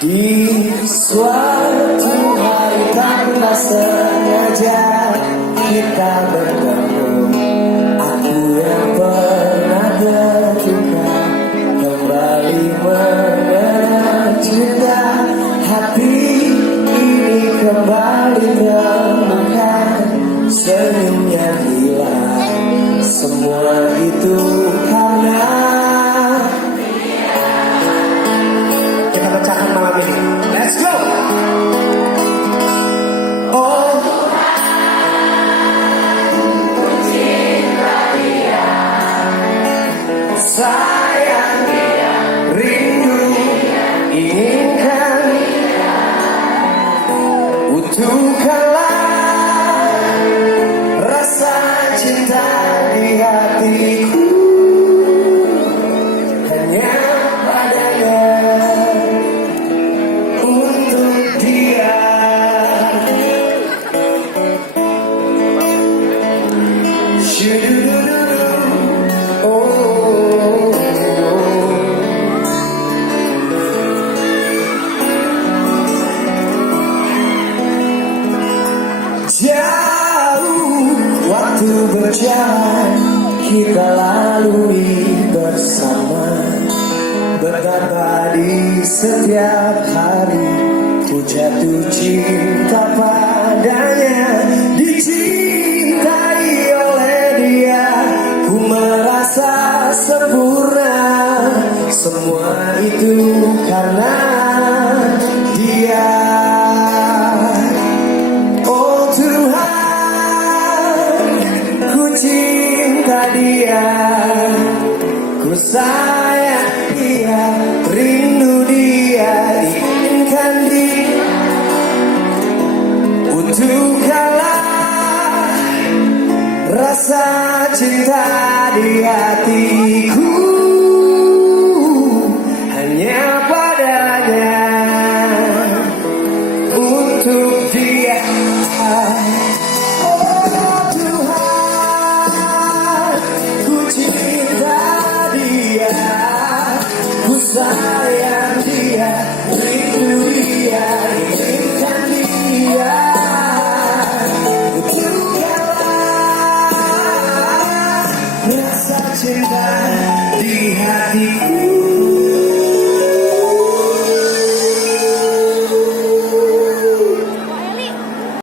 Di suatu hari tanpa sengaja kita bertemu. Aku yang pernah terluka kembali mengenal cinta. Hati ini kembali termakan, senyumnya hilang. Semua itu karena kita pecahkan malam ini. Let's go. Oh, sayang, rindu, inginkan, utuhkanlah rasa cinta di hatiku. Hanya padanya, untuk dia. Oh, jauh waktu berjalan, kita lalui bersama. Betapa di setiap hari ku jatuh cinta padanya. Dicintai oleh dia, ku merasa sempurna. Semua itu karena dia. Oh Tuhan, ku cinta dia, ku sayang dia, rindu dia, inginkan dia. Utuhkanlah rasa cinta di hatiku.